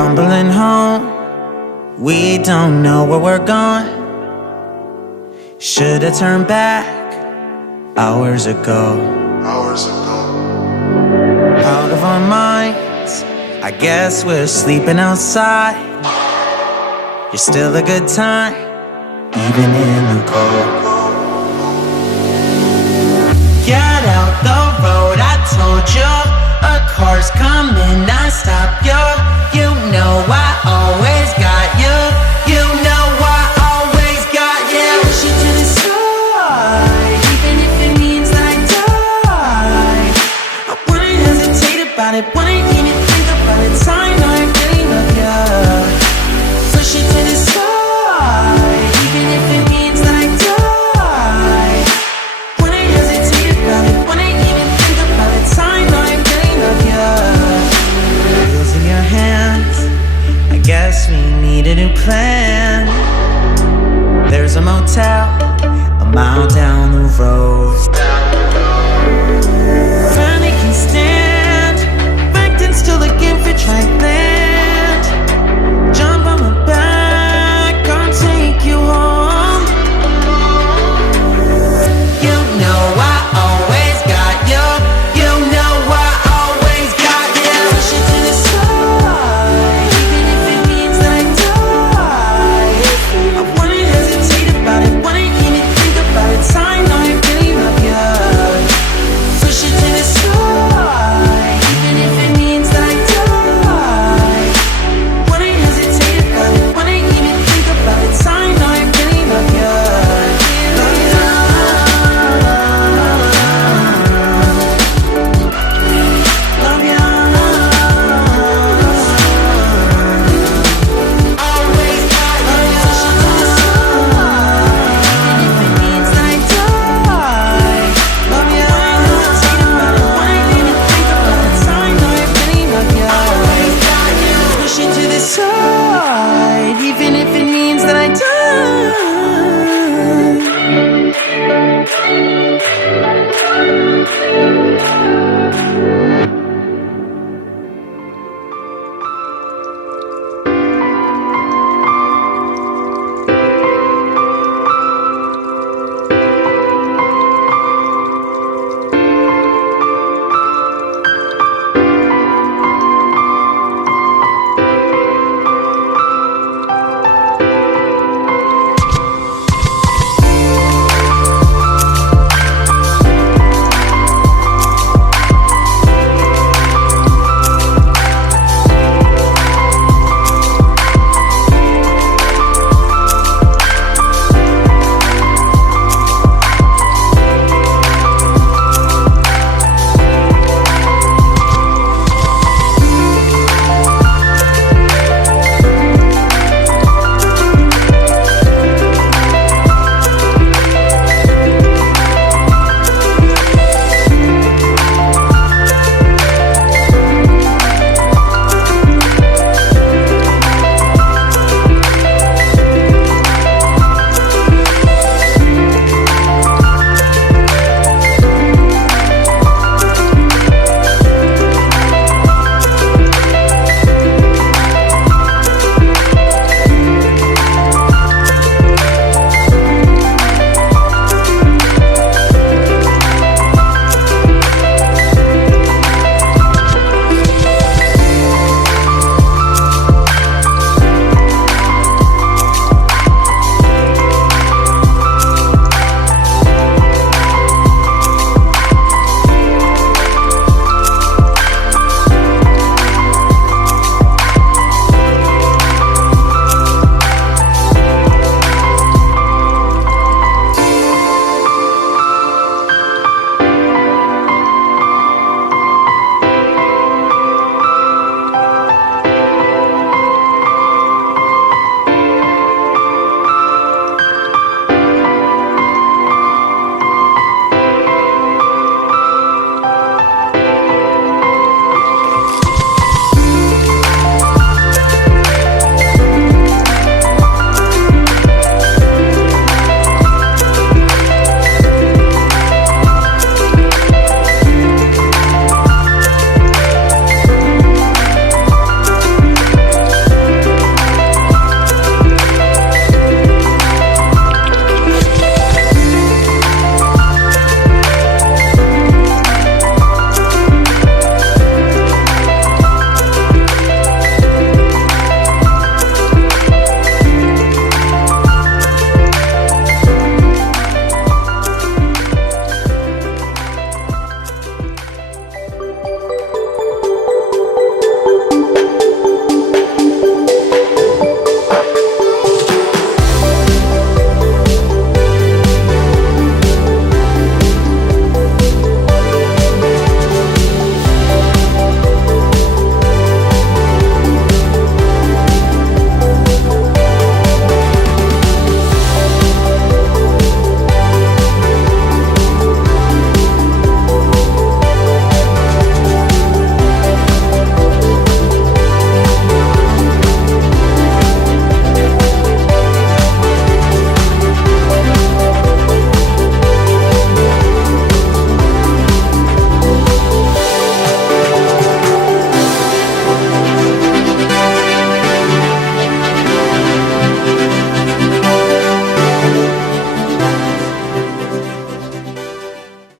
stumbling home, we don't know where we're going. Should've turned back hours ago. Out of our minds, I guess we're sleeping outside. You're still a good time, even in the cold. Get out the road, I told you. A car's coming, I stop you. You know I always got you. You know I always got you. Push you to the side, even if it means that I die. I wouldn't hesitate about it, wouldn't even think about the time I really love you. Push you to the side, even if it means that I die. Wouldn't hesitate about it, wouldn't even think about the time I really love you. Wheels in your hands, I guess we need a new plan. There's a motel a mile down the road.